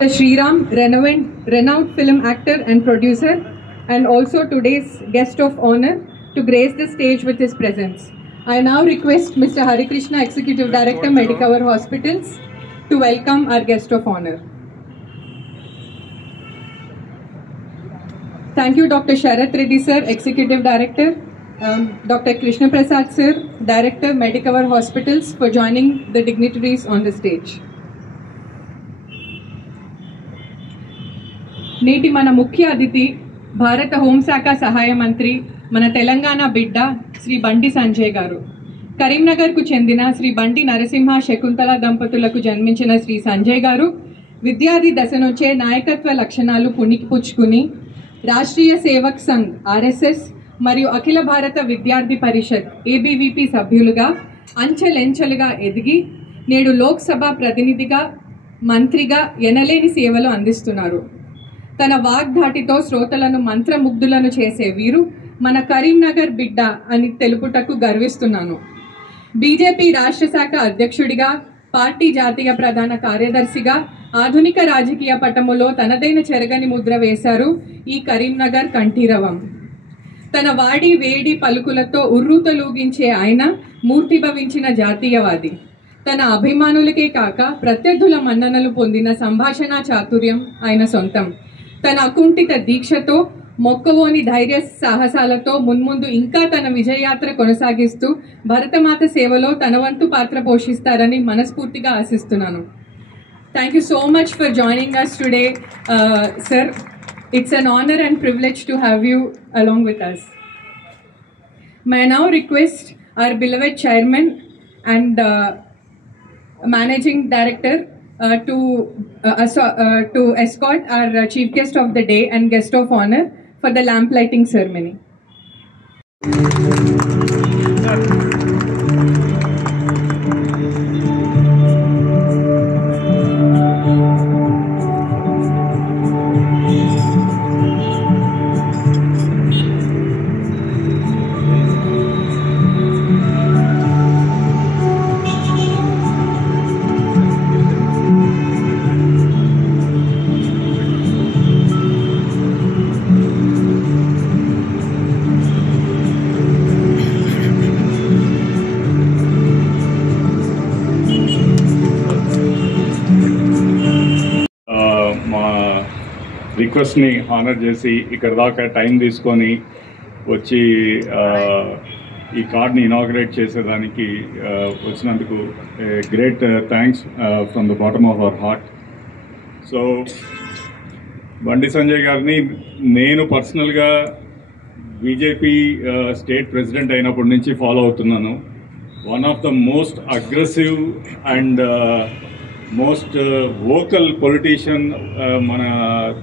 Sriram, renowned film actor and producer, and also today's guest of honor, to grace the stage with his presence. I now request Mr. Hari Krishna, Executive Director, Medicover Hospitals, to welcome our guest of honor. Thank you, Dr. Sharath Reddy sir, Executive Director, Dr. Krishna Prasad sir, Director, Medicover Hospitals, for joining the dignitaries on the stage. నేటి మన ముఖ్య అతిథి భారత హోంశాఖ సహాయ మంత్రి మన తెలంగాణ బిడ్డ శ్రీ బండి సంజయ్ గారు. కరీంనగర్కు చెందిన శ్రీ బండి నరసింహ శకుంతల దంపతులకు జన్మించిన శ్రీ సంజయ్ గారు విద్యార్థి దశ నుంచే నాయకత్వ లక్షణాలు పుణికిపుచ్చుకుని రాష్ట్రీయ సేవక్ సంఘ్ ఆర్ఎస్ఎస్ మరియు అఖిల భారత విద్యార్థి పరిషత్ ఏబీవీపీ సభ్యులుగా అంచెలెంచెలుగా ఎదిగి నేడు లోక్సభ ప్రతినిధిగా మంత్రిగా ఎనలేని సేవలు అందిస్తున్నారు. తన వాగ్ధాటితో శ్రోతలను మంత్రముగ్ధులను చేసే వీరు మన కరీంనగర్ బిడ్డ అని తెలుపుటకు గర్విస్తున్నాను. బీజేపీ రాష్ట్ర శాఖ అధ్యక్షుడిగా, పార్టీ జాతీయ ప్రధాన కార్యదర్శిగా ఆధునిక రాజకీయ పటములో తనదైన చెరగని ముద్ర వేశారు ఈ కరీంనగర్ కంఠీరవం. తన వాడి వేడి పలుకులతో ఉర్రూతలూగించే ఆయన మూర్తిభవించిన జాతీయవాది. తన అభిమానులకే కాక ప్రత్యర్థుల మన్ననలు పొందిన సంభాషణ చాతుర్యం ఆయన సొంతం. తన అకుంఠిత దీక్షతో, మొక్కవోని ధైర్య సాహసాలతో మున్ముందు ఇంకా తన విజయయాత్ర కొనసాగిస్తూ భరతమాత సేవలో తన వంతు పాత్ర పోషిస్తారని మనస్ఫూర్తిగా ఆశిస్తున్నాను. Thank you so much for joining us today, sir. It's an honor and privilege to have you along with us. May I now request our beloved chairman and managing director to escort our chief guest of the day and guest of honor for the lamp lighting ceremony. రిక్వెస్ట్ని honour చేసి ఇక్కడ దాకా time తీసుకొని వచ్చి ఈ కార్డ్ని inaugurate చేసేదానికి వచ్చినందుకు great thanks from the bottom of our heart. So Bandi Sanjay గారిని నేను పర్సనల్గా బీజేపీ స్టేట్ ప్రెసిడెంట్ అయినప్పటి నుంచి ఫాలో అవుతున్నాను. One of the most aggressive and most vocal politician మన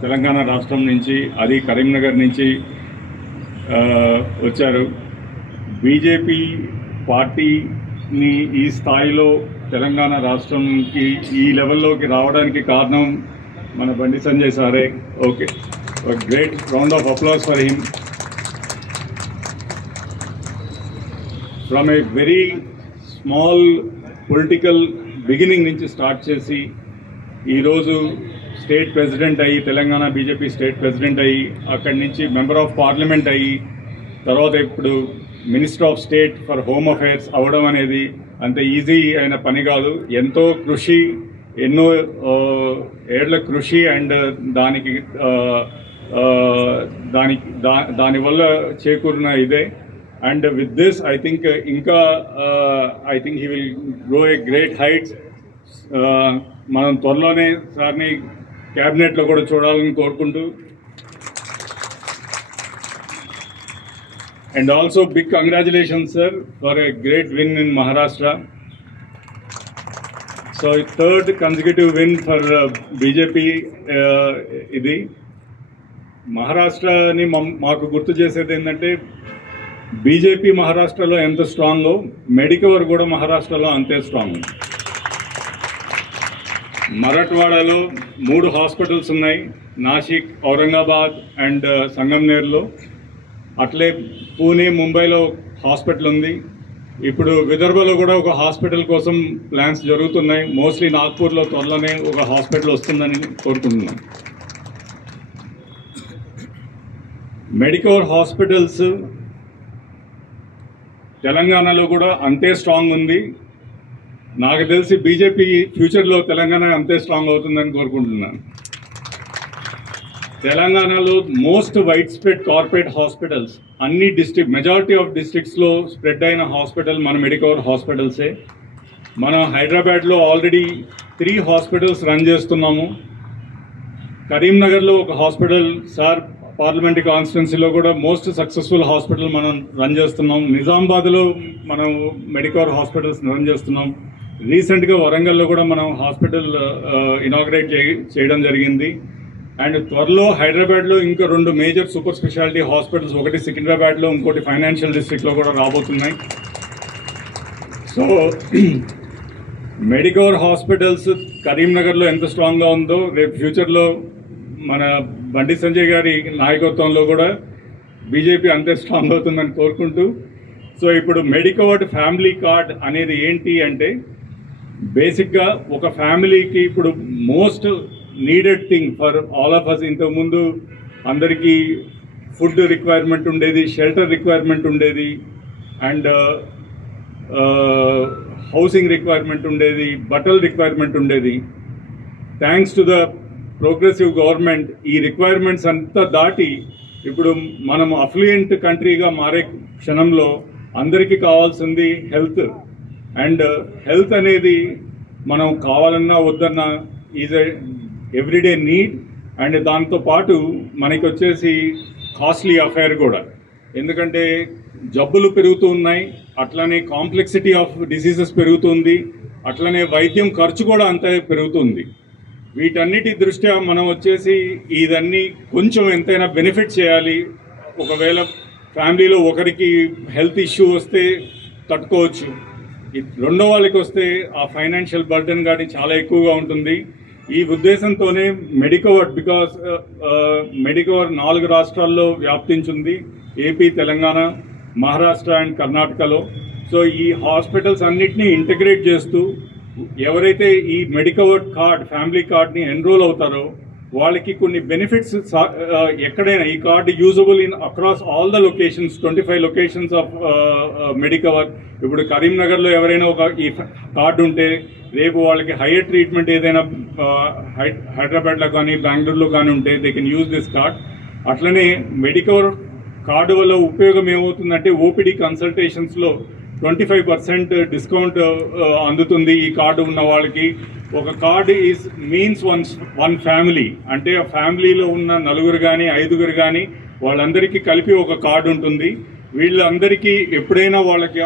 తెలంగాణ రాష్ట్రం నుంచి, అది కరీంనగర్ నుంచి వచ్చారు. బీజేపీ పార్టీని ఈ స్థాయిలో తెలంగాణ రాష్ట్రంకి ఈ లెవెల్లోకి రావడానికి కారణం మన బండి సంజయ్ సారే. Okay, great round of applause for him. From a very small political beginning నుంచి స్టార్ట్ చేసి ఈరోజు స్టేట్ ప్రెసిడెంట్ అయ్యి, తెలంగాణ బీజేపీ స్టేట్ ప్రెసిడెంట్ అయ్యి, అక్కడి నుంచి మెంబర్ ఆఫ్ పార్లమెంట్ అయ్యి, తర్వాత ఇప్పుడు minister of state for home affairs అవ్వడం అనేది అంత ఈజీ అయిన పని కాదు. ఎంతో కృషి, ఎన్నో ఏళ్ల కృషి అండ్ దానివల్ల చేకూరిన ఇదే. And with this, I think he will grow a great heights. మనం త్వరలోనే సార్ని క్యాబినెట్లో కూడా చూడాలని కోరుకుంటూ, and also big congratulations sir for a great win in Maharashtra. So third consecutive win for BJP. ఇది మహారాష్ట్రని మాకు గుర్తు చేసేది ఏంటంటే, బీజేపీ మహారాష్ట్రలో ఎంత స్ట్రాంగో మెడికవర్ కూడా మహారాష్ట్రలో అంతే స్ట్రాంగ్. మరాఠవాడలో 3 హాస్పిటల్స్ ఉన్నాయి, నాసిక్, ఔరంగాబాద్ అండ్ సంగంనేర్లో. అట్లే పూణే, ముంబైలో హాస్పిటల్ ఉంది. ఇప్పుడు విదర్భలో కూడా ఒక హాస్పిటల్ కోసం ప్లాన్స్ జరుగుతున్నాయి. మోస్ట్లీ నాగ్పూర్లో త్వరలోనే ఒక హాస్పిటల్ వస్తుందని కోరుకుంటున్నాం. మెడికవర్ హాస్పిటల్స్ తెలంగాణలో కూడా అంతే స్ట్రాంగ్ ఉంది. నాకు తెలిసి బీజేపీ ఫ్యూచర్లో తెలంగాణ అంతే స్ట్రాంగ్ అవుతుందని కోరుకుంటున్నాను. తెలంగాణలో most wide spread corporate hospitals అన్ని మెజారిటీ ఆఫ్ డిస్ట్రిక్ట్స్లో స్ప్రెడ్ అయిన హాస్పిటల్ మన మెడికవర్ హాస్పిటల్సే. మనం హైదరాబాద్లో ఆల్రెడీ 3 హాస్పిటల్స్ రన్ చేస్తున్నాము. కరీంనగర్లో ఒక హాస్పిటల్ సార్ పార్లమెంటరీ కాన్స్టిట్యున్సీలో కూడా మోస్ట్ సక్సెస్ఫుల్ హాస్పిటల్ మనం రన్ చేస్తున్నాం. నిజామాబాద్లో మనం మెడికవర్ హాస్పిటల్స్ రన్ చేస్తున్నాం. రీసెంట్గా వరంగల్లో కూడా మనం హాస్పిటల్ ఇనాగ్రేట్ చేయడం జరిగింది. అండ్ త్వరలో హైదరాబాద్లో ఇంకా 2 మేజర్ సూపర్ స్పెషాలిటీ హాస్పిటల్స్, ఒకటి సికింద్రాబాద్లో, ఇంకోటి ఫైనాన్షియల్ డిస్ట్రిక్ట్లో కూడా రాబోతున్నాయి. సో మెడికవర్ హాస్పిటల్స్ కరీంనగర్లో ఎంత స్ట్రాంగ్గా ఉందో రేపు ఫ్యూచర్లో మన బండి సంజయ్ గారి నాయకత్వంలో కూడా బీజేపీ అంతే స్ట్రాంగ్ అవుతుందని కోరుకుంటూ, సో ఇప్పుడు మెడికవర్డ్ ఫ్యామిలీ కార్డ్ అనేది ఏంటి అంటే బేసిక్గా ఒక ఫ్యామిలీకి ఇప్పుడు most needed thing for all of us. ఇంతకుముందు అందరికీ ఫుడ్ రిక్వైర్మెంట్ ఉండేది, షెల్టర్ రిక్వైర్మెంట్ ఉండేది, అండ్ హౌసింగ్ రిక్వైర్మెంట్ ఉండేది, బట్టల రిక్వైర్మెంట్ ఉండేది. Thanks to the progressive government ఈ రిక్వైర్మెంట్స్ అంతా దాటి ఇప్పుడు మనం అఫ్లూయెంట్ కంట్రీగా మారే క్షణంలో అందరికీ కావాల్సింది హెల్త్. అండ్ హెల్త్ అనేది మనం కావాలన్నా వద్దన్నా is a everyday need. And దాంతో పాటు మనకి వచ్చేసి కాస్ట్లీ అఫైర్ కూడా, ఎందుకంటే జబ్బులు పెరుగుతూ ఉన్నాయి, అట్లనే కాంప్లెక్సిటీ ఆఫ్ డిసీజెస్ పెరుగుతుంది, అట్లనే వైద్యం ఖర్చు కూడా అంతే పెరుగుతుంది. వీటన్నిటి దృష్ట్యా మనం వచ్చేసి ఇదన్నీ కొంచెం ఎంతైనా బెనిఫిట్ చేయాలి. ఒకవేళ ఫ్యామిలీలో ఒకరికి హెల్త్ ఇష్యూ వస్తే తట్టుకోవచ్చు, రెండో వాళ్ళకి వస్తే ఆ ఫైనాన్షియల్ బర్డెన్ కానీ చాలా ఎక్కువగా ఉంటుంది. ఈ ఉద్దేశంతోనే మెడికవర్, బికాస్ మెడికవర్ 4 రాష్ట్రాల్లో వ్యాప్తించింది, ఏపీ, తెలంగాణ, మహారాష్ట్ర అండ్ కర్ణాటకలో. సో ఈ హాస్పిటల్స్ అన్నిటినీ ఇంటిగ్రేట్ చేస్తూ ఎవరైతే ఈ మెడికవర్ కార్డ్, ఫ్యామిలీ కార్డ్ని ఎన్రోల్ అవుతారో వాళ్ళకి కొన్ని బెనిఫిట్స్ ఎక్కడైనా ఈ card usable in across all the locations, 25 locations of Medicover. ఇప్పుడు కరీంనగర్లో ఎవరైనా ఒక ఈ కార్డు ఉంటే రేపు వాళ్ళకి హైయర్ ట్రీట్మెంట్ ఏదైనా హైదరాబాద్లో కానీ బెంగళూరులో కానీ ఉంటే they can use this card. అట్లనే మెడికవర్ కార్డు వల్ల ఉపయోగం ఏమవుతుందంటే ఓపీడీ కన్సల్టేషన్స్లో 25% డిస్కౌంట్ అందుతుంది ఈ కార్డు ఉన్న వాళ్ళకి. ఒక card is means one family, అంటే ఆ ఫ్యామిలీలో ఉన్న 4 కానీ 5 కానీ వాళ్ళందరికీ కలిపి ఒక కార్డు ఉంటుంది. వీళ్ళందరికీ ఎప్పుడైనా వాళ్ళకి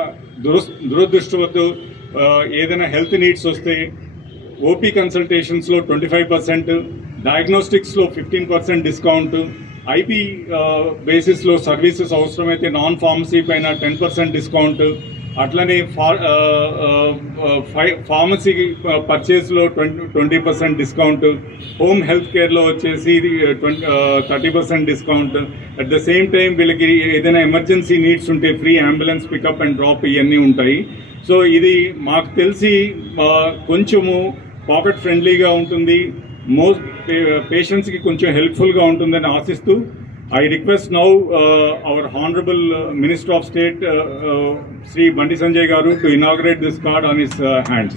దురదృష్టవత్తు ఏదైనా హెల్త్ నీడ్స్ వస్తే ఓపీ కన్సల్టేషన్స్లో 25%, డయాగ్నోస్టిక్స్లో 15% డిస్కౌంట్, ఐపీ బేసిస్లో సర్వీసెస్ అవసరమైతే నాన్ ఫార్మసీ పైన 10% డిస్కౌంట్, అట్లనే ఫార్మసీ పర్చేస్లో 20% డిస్కౌంట్, హోమ్ హెల్త్ కేర్లో వచ్చేసి 30% discount. At the same time వీళ్ళకి ఏదైనా ఎమర్జెన్సీ నీడ్స్ ఉంటే free ambulance pickup and drop ఇవన్నీ ఉంటాయి. సో ఇది మాకు తెలిసి కొంచెము పాకెట్ ఫ్రెండ్లీగా ఉంటుంది, మోస్ట్ పేషెంట్స్కి కొంచెం హెల్ప్ఫుల్గా ఉంటుందని ఆశిస్తూ I request now our Honorable Minister of State, Sri Bandi Sanjay Garu, to inaugurate this card on his hands.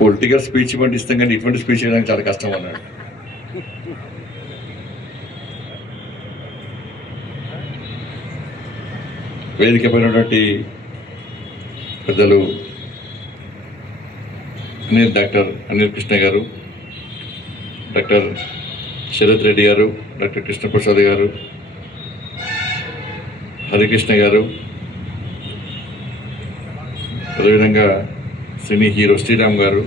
Political speech ఇవ్వండి ఇస్తాం కానీ ఇటువంటి స్పీచ్ చేయడానికి చాలా కష్టం అన్నాడు. వేదిక పైనటువంటి పెద్దలు డాక్టర్ అనిల్ కృష్ణ గారు, డాక్టర్ శరత్ రెడ్డి గారు, డాక్టర్ కృష్ణప్రసాద్ గారు, హరికృష్ణ గారు, అదేవిధంగా సినీ హీరో శ్రీరామ్ గారు,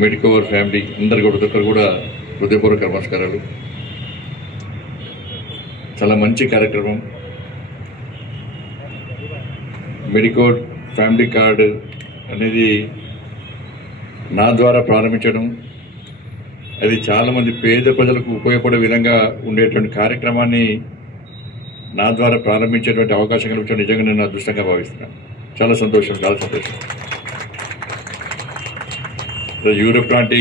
మెడికోవర్ ఫ్యామిలీ అందరికీ ప్రతి ఒక్కరు కూడా హృదయపూర్వక నమస్కారాలు. చాలా మంచి కార్యక్రమం. మెడికోర్ ఫ్యామిలీ కార్డు అనేది నా ద్వారా ప్రారంభించడం, అది చాలామంది పేద ప్రజలకు ఉపయోగపడే విధంగా ఉండేటువంటి కార్యక్రమాన్ని నా ద్వారా ప్రారంభించేటువంటి అవకాశం కల్పించడం నిజంగా నేను అదృష్టంగా భావిస్తున్నాను. చాలా సంతోషం, చాలా సంతోషం. యూరోప్ లాంటి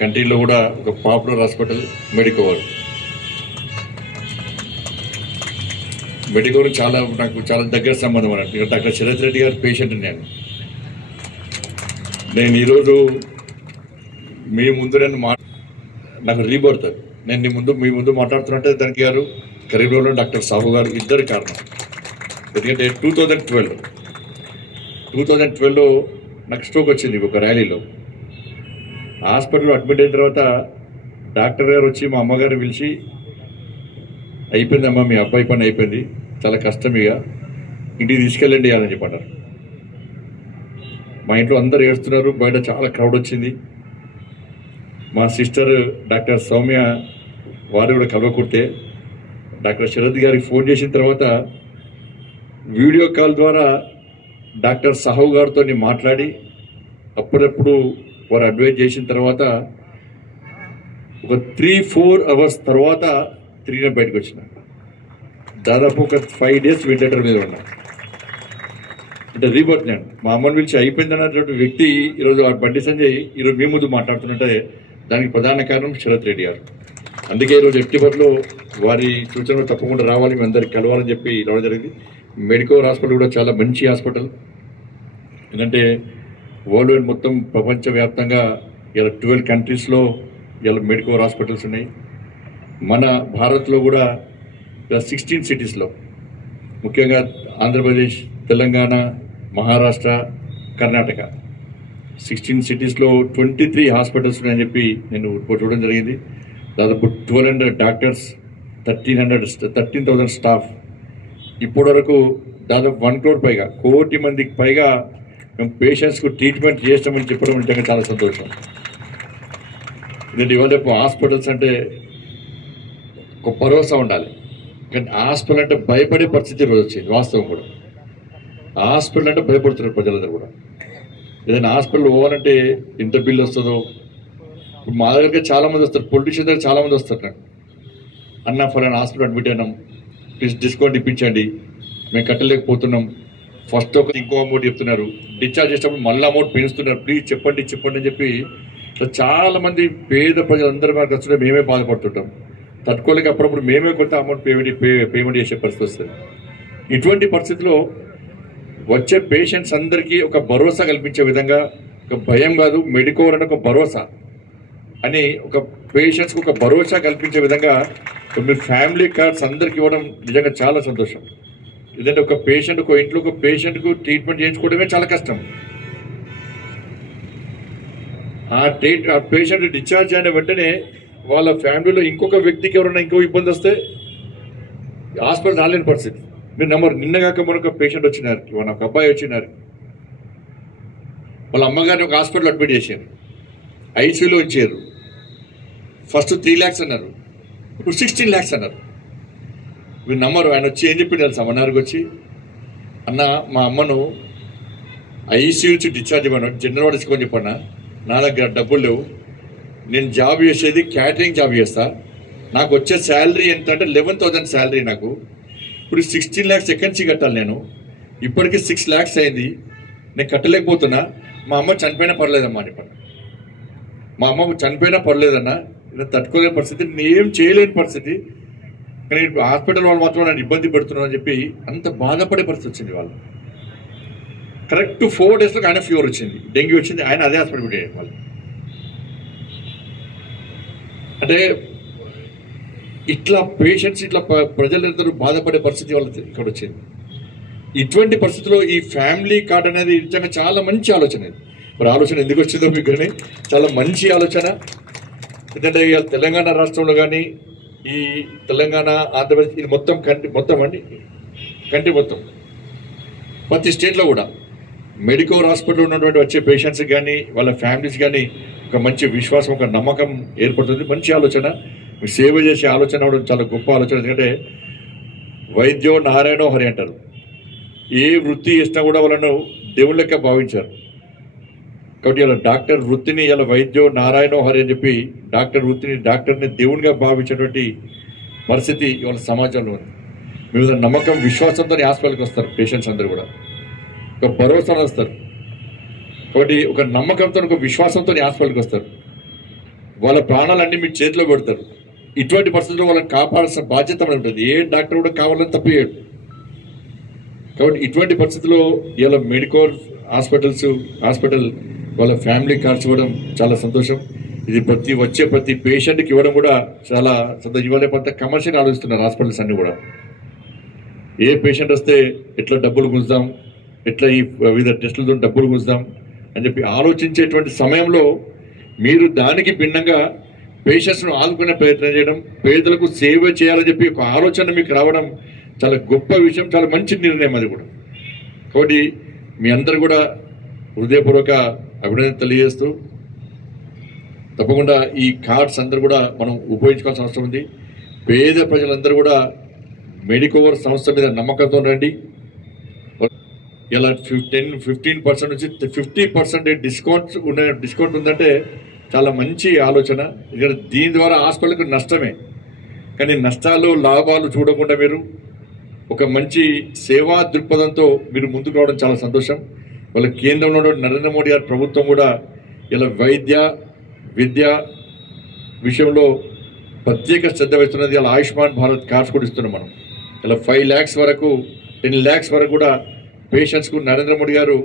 కంట్రీలో కూడా ఒక పాపులర్ హాస్పిటల్ మెడికోవర్. మెడికోవర్ నాకు చాలా దగ్గర సంబంధం అన్నట్టు. డాక్టర్ శరత్ రెడ్డి గారి పేషెంట్ నేను ఈరోజు మీ ముందు నాకు రీబర్త్, నేను మీ ముందు మాట్లాడుతున్నట్టే దానికి గారు కరీంనగర్లో డాక్టర్ సాహు గారు ఇద్దరు కారణం. ఎందుకంటే 2012లో నాకు స్ట్రోక్ వచ్చింది ఒక ర్యాలీలో. హాస్పిటల్లో అడ్మిట్ అయిన తర్వాత డాక్టర్ గారు వచ్చి మా అమ్మగారు పిలిచి, అయిపోయిందమ్మా మీ అబ్బాయి పని అయిపోయింది, చాలా కష్టం, ఇక ఇంటికి తీసుకెళ్ళండి అని చెప్పన్నారు. మా ఇంట్లో అందరు ఏడుస్తున్నారు, బయట చాలా క్రౌడ్ వచ్చింది. మా సిస్టర్ డాక్టర్ సౌమ్య వారు కూడా కలవకుర్తే డాక్టర్ శరత్ గారికి ఫోన్ చేసిన తర్వాత వీడియో కాల్ ద్వారా డాక్టర్ సాహు గారితో మాట్లాడి అప్పుడప్పుడు వారు అడ్వైజ్ చేసిన తర్వాత ఒక 3-4 అవర్స్ తర్వాత తిరిగి బయటకు వచ్చిన. దాదాపు ఒక 5 days వెంటిలేటర్ మీద ఉన్నా. అంటే రీబర్త్. నేను మా అమ్మని పిలిచి అయిపోయిందన్నటువంటి వ్యక్తి ఈరోజు బండి సంజయ్ ఈరోజు మీ ముందు మాట్లాడుతున్నట్టే దానికి ప్రధాన కారణం శరత్ రెడ్డి గారు. అందుకే ఈరోజు ఎఫ్టీబర్లో వారి సూచనలు తప్పకుండా రావాలి, మీ అందరికి కలవాలని చెప్పి రావడం జరిగింది. మెడికోవర్ హాస్పిటల్ కూడా చాలా మంచి హాస్పిటల్. ఎందుకంటే వరల్డ్ వైడ్ మొత్తం ప్రపంచవ్యాప్తంగా ఇలా 12 కంట్రీస్లో ఇలా మెడికోవర్ హాస్పిటల్స్ ఉన్నాయి. మన భారత్లో కూడా ఇలా 16 cities ముఖ్యంగా ఆంధ్రప్రదేశ్, తెలంగాణ, మహారాష్ట్ర, కర్ణాటక 16 cities 23 హాస్పిటల్స్ ఉన్నాయని చెప్పి నేను చూడడం జరిగింది. దాదాపు 1200 డాక్టర్స్, 13,000 స్టాఫ్. ఇప్పటి వరకు దాదాపు 1 crore పైగా, 1 కోటి మందికి పైగా మేము పేషెంట్స్కు ట్రీట్మెంట్ చేస్తామని చెప్పడం నిజంగా చాలా సంతోషం. ఎందుకంటే ఇవాళ హాస్పిటల్స్ అంటే ఒక భరోసా ఉండాలి, కానీ హాస్పిటల్ అంటే భయపడే పరిస్థితి ఈరోజు వచ్చింది. వాస్తవం కూడా హాస్పిటల్ అంటే భయపడుతున్నారు ప్రజలందరూ కూడా. ఏదైనా హాస్పిటల్ పోవాలంటే ఎంత బిల్లు వస్తుందో. ఇప్పుడు మా దగ్గరికి చాలామంది వస్తారు, పొలిటీషియన్ దగ్గర చాలామంది వస్తారు. నాకు అన్న ఫలానా హాస్పిటల్ అడ్మిట్ అయినాం, ప్లీజ్ డిస్కౌంట్ ఇప్పించండి, మేము కట్టలేకపోతున్నాం, ఫస్ట్ ఒక ఇంకో అమౌంట్ చెప్తున్నారు, డిశ్చార్జ్ చేసేటప్పుడు మళ్ళీ అమౌంట్ పెంచుతున్నారు, ప్లీజ్ చెప్పండి అని చెప్పి చాలామంది పేద ప్రజలందరూ మనకు వస్తుంటే మేమే బాధపడుతుంటాం. తట్టుకోలేక అప్పుడప్పుడు మేమే కొంత అమౌంట్ పేమెంట్ చేసే పరిస్థితి వస్తుంది. ఇటువంటి పరిస్థితిలో వచ్చే పేషెంట్స్ అందరికీ ఒక భరోసా కల్పించే విధంగా, ఒక భయం కాదు, మెడికోవర్ అంటే ఒక భరోసా అని, ఒక పేషెంట్స్కి ఒక భరోసా కల్పించే విధంగా మీరు ఫ్యామిలీ కార్డ్స్ అందరికి ఇవ్వడం నిజంగా చాలా సంతోషం. ఎందుకంటే ఒక పేషెంట్, ఒక ఇంట్లో ఒక పేషెంట్కు ట్రీట్మెంట్ చేయించుకోవడమే చాలా కష్టం. ఆ పేషెంట్ డిశ్చార్జ్ అయిన వెంటనే వాళ్ళ ఫ్యామిలీలో ఇంకొక వ్యక్తికి ఎవరైనా ఇంకో ఇబ్బంది వస్తే హాస్పిటల్ రాలేని పరిస్థితి. మీరు నిన్నగాక మనకు పేషెంట్ వచ్చినారు, ఒక అబ్బాయి వచ్చినారు, వాళ్ళ అమ్మగారిని ఒక హాస్పిటల్ అడ్మిట్ చేశారు, ఐసీయూలో ఉంచారు. ఫస్ట్ 3 lakhs అన్నారు, ఇప్పుడు 16 lakhs అన్నారు. మీరు నమ్మరు. ఆయన వచ్చి ఏం చెప్పినారు, సమన్నారికి వచ్చి, అన్న మా అమ్మను ఐసీయూ నుంచి డిశ్చార్జ్ ఇవ్వను, జనరల్ వార్డ్ తీసుకొని చెప్పన్నా, నా దగ్గర డబ్బులు లేవు, నేను జాబ్ చేసేది క్యాటరింగ్ జాబ్ చేస్తా, నాకు వచ్చే శాలరీ ఎంత అంటే 11,000 శాలరీ, నాకు ఇప్పుడు 16 lakhs ఎక్కడి నుంచి కట్టాలి, నేను ఇప్పటికీ 6 lakhs అయింది, నేను కట్టలేకపోతున్నా, మా అమ్మ చనిపోయినా పర్లేదమ్మా అని చెప్పాను. మా అమ్మ చనిపోయినా పర్లేదన్నా, ఇలా తట్టుకోలేని పరిస్థితి, నేనేం చేయలేని పరిస్థితి, కానీ హాస్పిటల్ వాళ్ళు మాత్రం నన్ను ఇబ్బంది పెడుతున్నాను అని చెప్పి అంత బాధపడే పరిస్థితి వచ్చింది. వాళ్ళు కరెక్ట్ 4 daysలో ఆయన ఫీవర్ వచ్చింది, డెంగ్యూ వచ్చింది, ఆయన అదే హాస్పిటల్ పెట్టారు. వాళ్ళు అంటే ఇట్లా పేషెంట్స్, ఇట్లా ప్రజలందరూ బాధపడే పరిస్థితి వాళ్ళకి ఇక్కడ వచ్చింది. ఇటువంటి పరిస్థితిలో ఈ ఫ్యామిలీ కార్డ్ అనేది నిజంగా చాలా మంచి ఆలోచన. మరి ఆలోచన ఎందుకు వచ్చిందో మీకు కానీ చాలా మంచి ఆలోచన. ఎందుకంటే ఇవాళ తెలంగాణ రాష్ట్రంలో కానీ ఈ తెలంగాణ, ఆంధ్రప్రదేశ్ ఇది మొత్తం కంట్రీ మొత్తం ప్రతి స్టేట్లో కూడా మెడికల్ హాస్పిటల్ ఉన్నటువంటి వచ్చే పేషెంట్స్ కానీ వాళ్ళ ఫ్యామిలీస్ కానీ ఒక మంచి విశ్వాసం, ఒక నమ్మకం ఏర్పడుతుంది. మంచి ఆలోచన, సేవ చేసే ఆలోచన కూడా చాలా గొప్ప ఆలోచన. ఎందుకంటే వైద్యో నారాయణో హరి అంటారు. ఏ వృత్తి చేసినా కూడా వాళ్ళను దేవుళ్ళ లెక్క భావించారు. కాబట్టి ఇలా డాక్టర్ వృత్తిని ఇలా వైద్యో నారాయణో హరి అని చెప్పి డాక్టర్ని దేవునిగా భావించేటువంటి పరిస్థితి ఇవాళ సమాజంలో ఉంది. మీద నమ్మకం, విశ్వాసంతో హాస్పిటల్కి వస్తారు పేషెంట్స్ అందరూ కూడా, ఒక భరోసా వస్తారు. కాబట్టి ఒక నమ్మకంతో, ఒక విశ్వాసంతో హాస్పిటల్కి వస్తారు. వాళ్ళ ప్రాణాలన్నీ మీ చేతిలో పెడతారు. ఇటువంటి పరిస్థితుల్లో వాళ్ళని కాపాడాల్సిన బాధ్యత మనకు ఉంటుంది. ఏ డాక్టర్ కూడా కావాలని తప్పియ్యాడు. కాబట్టి ఇటువంటి పరిస్థితుల్లో ఇలా మెడికల్ హాస్పిటల్ వాళ్ళ ఫ్యామిలీ కార్డ్స్ ఇవ్వడం చాలా సంతోషం. ఇది ప్రతి పేషెంట్కి ఇవ్వడం కూడా చాలా సంతోషం. ఇవాళ కొంత కమర్షియల్ ఆలోచిస్తున్నారు హాస్పిటల్స్ అన్నీ కూడా. ఏ పేషెంట్ వస్తే ఎట్లా డబ్బులు గుంజుదాం, ఎట్లా ఈ వివిధ టెస్టులతో డబ్బులు గుంజుదాం అని చెప్పి ఆలోచించేటువంటి సమయంలో మీరు దానికి భిన్నంగా పేషెంట్స్ను ఆదుకునే ప్రయత్నం చేయడం, పేదలకు సేవ చేయాలని చెప్పి ఒక ఆలోచన మీకు రావడం చాలా గొప్ప విషయం, చాలా మంచి నిర్ణయం అది కూడా. కాబట్టి మీ అందరు కూడా హృదయపూర్వక అభినందన తెలియజేస్తూ తప్పకుండా ఈ కార్డ్స్ అందరూ కూడా మనం ఉపయోగించుకోవాల్సిన అవసరం ఉంది. పేద ప్రజలందరూ కూడా మెడికవర్ సంస్థ మీద నమ్మకంతో రండి. ఇలా 15% నుంచి 50% డిస్కౌంట్ ఉందంటే చాలా మంచి ఆలోచన. ఇక్కడ దీని ద్వారా హాస్పిటల్కి నష్టమే, కానీ నష్టాలు లాభాలు చూడకుండా మీరు ఒక మంచి సేవా దృక్పథంతో మీరు ముందుకు రావడం చాలా సంతోషం. వాళ్ళ కేంద్రంలో నరేంద్ర మోడీ గారి ప్రభుత్వం కూడా ఇలా విద్య విషయంలో ప్రత్యేక శ్రద్ధ వహిస్తున్నది. ఇలా ఆయుష్మాన్ భారత్ కార్డ్స్ కూడా ఇస్తున్నాం మనం. ఇలా 5 lakhs వరకు 10 lakhs వరకు కూడా పేషెంట్స్కు నరేంద్ర మోడీ గారు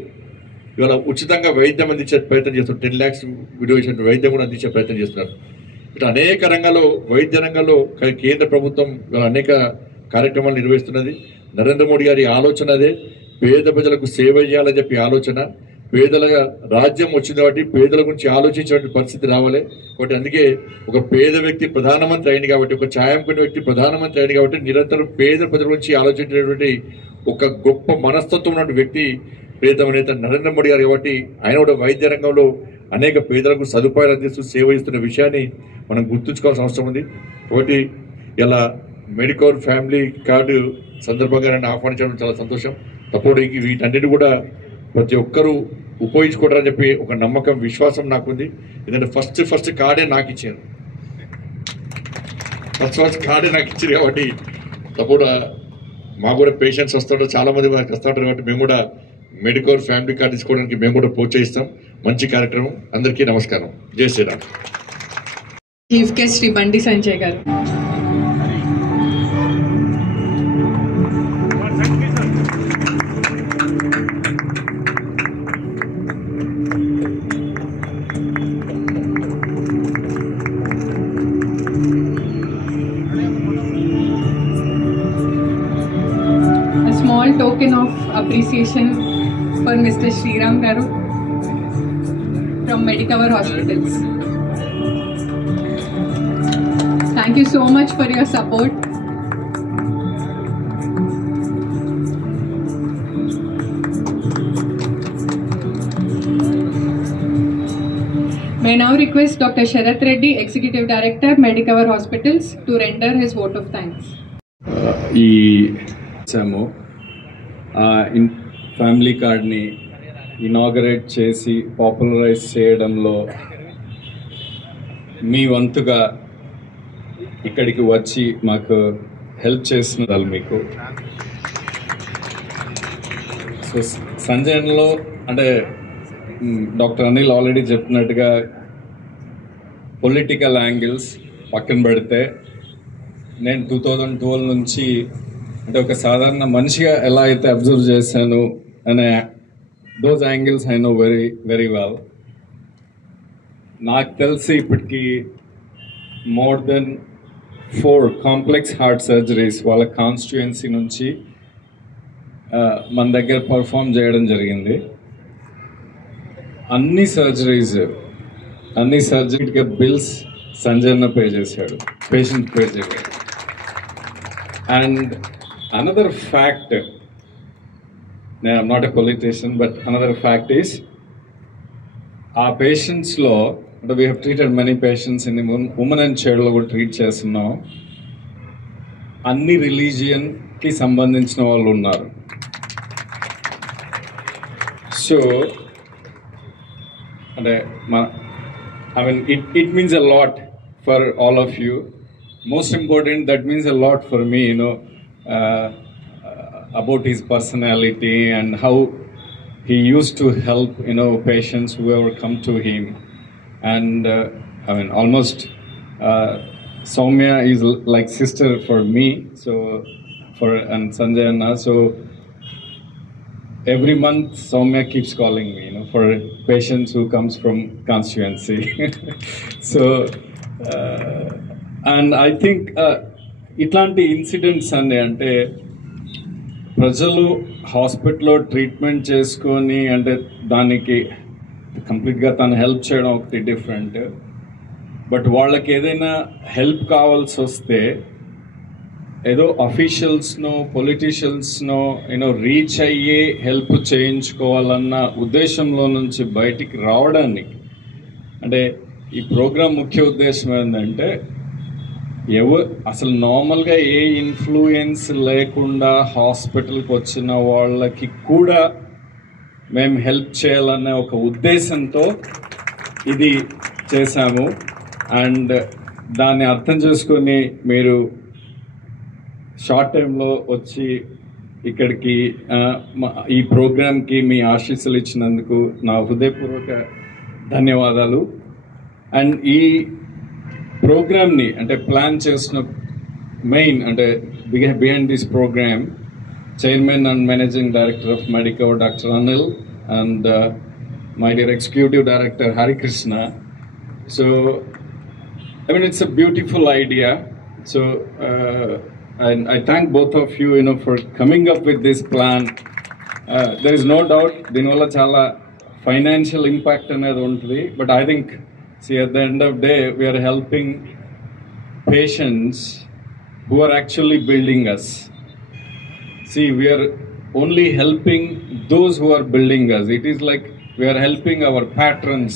ఇవాళ ఉచితంగా వైద్యం అందించే ప్రయత్నం చేస్తున్నారు. 10 lakhs విలువ వైద్యం కూడా అందించే ప్రయత్నం చేస్తున్నారు. ఇట్లా అనేక రంగాల్లో, వైద్య రంగంలో కేంద్ర ప్రభుత్వం ఇవాళ అనేక కార్యక్రమాలు నిర్వహిస్తున్నది. నరేంద్ర మోడీ గారి ఆలోచన అదే, పేద ప్రజలకు సేవ చేయాలని చెప్పి ఆలోచన. పేదల రాజ్యం వచ్చింది కాబట్టి పేదల గురించి ఆలోచించేటువంటి పరిస్థితి రావాలి. కాబట్టి అందుకే ఒక పేద వ్యక్తి ప్రధానమంత్రి అయింది కాబట్టి, ఒక ఛాయాంకున్న వ్యక్తి ప్రధానమంత్రి అయింది కాబట్టి నిరంతరం పేద ప్రజల గురించి ఆలోచించేటువంటి ఒక గొప్ప మనస్తత్వం ఉన్నటువంటి వ్యక్తి ప్రియతమ నేత నరేంద్ర మోడీ గారు. కాబట్టి ఆయన కూడా వైద్య రంగంలో అనేక పేదలకు సదుపాయాలు అందిస్తూ సేవ చేస్తున్న విషయాన్ని మనం గుర్తుంచుకోవాల్సిన అవసరం ఉంది. కాబట్టి ఇలా మెడికల్ ఫ్యామిలీ కార్డు సందర్భంగా నన్ను ఆహ్వానించడం చాలా సంతోషం. తప్పుడు వీటన్నిటి కూడా ప్రతి ఒక్కరూ ఉపయోగించుకుంటారని చెప్పి ఒక నమ్మకం, విశ్వాసం నాకుంది. ఎందుకంటే ఫస్ట్ కార్డే నాకు ఇచ్చారు. ఫస్ట్ కార్డే నాకు ఇచ్చారు కాబట్టి తప్పుడు మాకు కూడా పేషెంట్స్ వస్తుంటారు, చాలామంది మాకు వస్తుంటారు. కాబట్టి మేము కూడా మెడికల్ ఫ్యామిలీ కార్డు తీసుకోవడానికి మేము కూడా ప్రోత్సహిస్తాం. మంచి కార్యక్రమం. అందరికీ నమస్కారం. జై శ్రీరామ్. చీఫ్ గెస్ట్ శ్రీ బండి సంజయ్ గారు. Token of appreciation for Mr. Sriram Garu from Medicover Hospitals. Thank you so much for your support. May now request Dr. Sharath Reddy, Executive Director, Medicover Hospitals, to render his vote of thanks. Family కార్డ్ని inaugurate చేసి popularise చేయడంలో మీ వంతుగా ఇక్కడికి వచ్చి మాకు help చేస్తున్నారు మీకు. So సంజయ్లో అంటే డాక్టర్ అనిల్ ఆల్రెడీ చెప్పినట్టుగా పొలిటికల్ యాంగిల్స్ పక్కన పెడితే నేను 2012 నుంచి అంటే ఒక సాధారణ మనిషిగా ఎలా అయితే అబ్జర్వ్ చేశాను అనే those angles I know very very well. నాకు తెలిసి ఇప్పటికీ more than 4 complex heart surgeries వాళ్ళ కాన్స్టిట్యుయెన్సీ నుంచి మన దగ్గర పర్ఫామ్ చేయడం జరిగింది. అన్ని సర్జరీకి బిల్స్ సంజయ్ పే చేశాడు, పేషెంట్ పే చేయలేదు. And another fact, I'm not a politician, but another fact is, our patients law, we have treated many patients in the women and child lo treat chestunnam. Anni religion ki sambandhinchina vallu unnaru. So, I mean, it means a lot for all of you. Most important, that means a lot for me, about his personality and how he used to help, patients whoever come to him. And I mean, almost Soumya is like sister for me, and Sanjay Anna. So every month Soumya keeps calling me, for patients who comes from constituency. So and I think itlanti incidents ante ప్రజలు హాస్పిటల్లో treatment చేసుకొని అంటే దానికి కంప్లీట్గా తను help చేయడం ఒకటి different. But వాళ్ళకి ఏదైనా హెల్ప్ కావాల్సి వస్తే ఏదో అఫీషియల్స్నో పొలిటీషియన్స్నో రీచ్ అయ్యి హెల్ప్ చేయించుకోవాలన్న ఉద్దేశంలో నుంచి బయటికి రావడానికి, అంటే ఈ ప్రోగ్రాం ముఖ్య ఉద్దేశం ఏంటంటే అసలు నార్మల్గా ఏ ఇన్ఫ్లుయెన్స్ లేకుండా హాస్పిటల్కి వచ్చిన వాళ్ళకి కూడా మేము హెల్ప్ చేయాలనే ఒక ఉద్దేశంతో ఇది చేశాము. అండ్ దాన్ని అర్థం చేసుకొని మీరు షార్ట్ టైంలో వచ్చి ఇక్కడికి ఈ ప్రోగ్రాంకి మీ ఆశీస్సులు ఇచ్చినందుకు నా హృదయపూర్వక ధన్యవాదాలు. అండ్ ఈ ప్రోగ్రామ్ని అంటే ప్లాన్ చేసిన మెయిన్ అంటే behind this program chairman and managing director of Medicover doctor Anil and my dear executive director Harikrishna. So I mean, it's a beautiful idea. So and I thank both of you, for coming up with this plan. There is no doubt దీనివల్ల చాలా financial impact అనేది ఉంటుంది. But I think, see, at the end of the day, we are helping patients who are actually building us. See, we are only helping those who are building us. It is like we are helping our patrons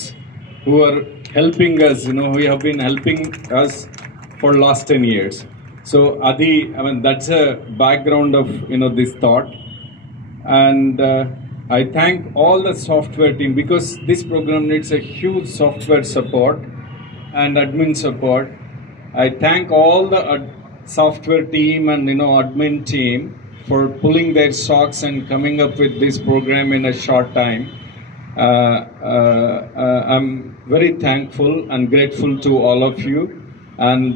who are helping us, who have been helping us for last 10 years. So, Adi, I mean, that's a background of, this thought. And I thank all the software team because this program needs a huge software support and admin support. I thank all the software team and admin team for pulling their socks and coming up with this program in a short time. I'm very thankful and grateful to all of you, and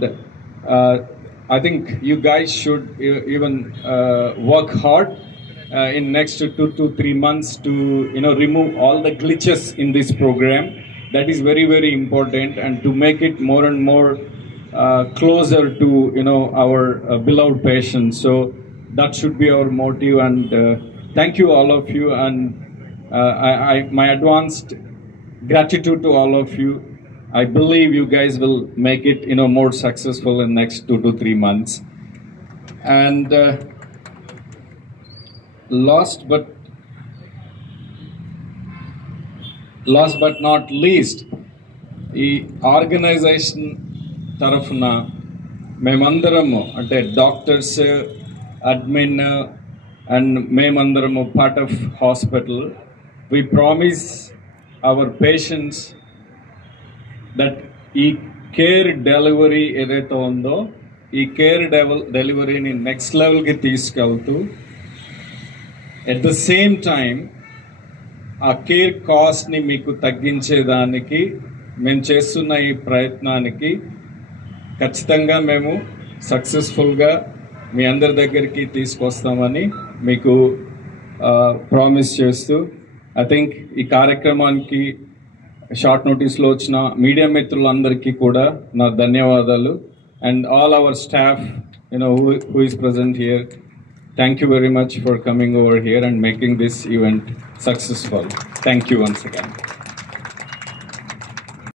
I think you guys should even work hard in next 2 to 3 months to remove all the glitches in this program. That is very, very important, and to make it more and more closer to our beloved patients. So that should be our motive, and thank you all of you, and my advanced gratitude to all of you. I believe you guys will make it more successful in next 2 to 3 months. And last but not least, ఈ organisation తరఫున మేమందరము అంటే doctors, admin and మేమందరము part of hospital, we promise our patients that ఈ care delivery ఏదైతే ఉందో ఈ care డెలివరీని నెక్స్ట్ లెవెల్కి తీసుకెళ్తూ ఎట్ ద సేమ్ టైం ఆ కేర్ కాస్ట్ని మీకు తగ్గించేదానికి మేము చేస్తున్న ఈ ప్రయత్నానికి ఖచ్చితంగా మేము సక్సెస్ఫుల్గా మీ అందరి దగ్గరికి తీసుకొస్తామని మీకు ప్రామిస్ చేస్తూ ఐ థింక్ ఈ కార్యక్రమానికి షార్ట్ నోటీస్లో వచ్చిన మీడియా మిత్రులందరికీ కూడా నా ధన్యవాదాలు. And all our staff who is present here, thank you very much for coming over here and making this event successful. Thank you once again.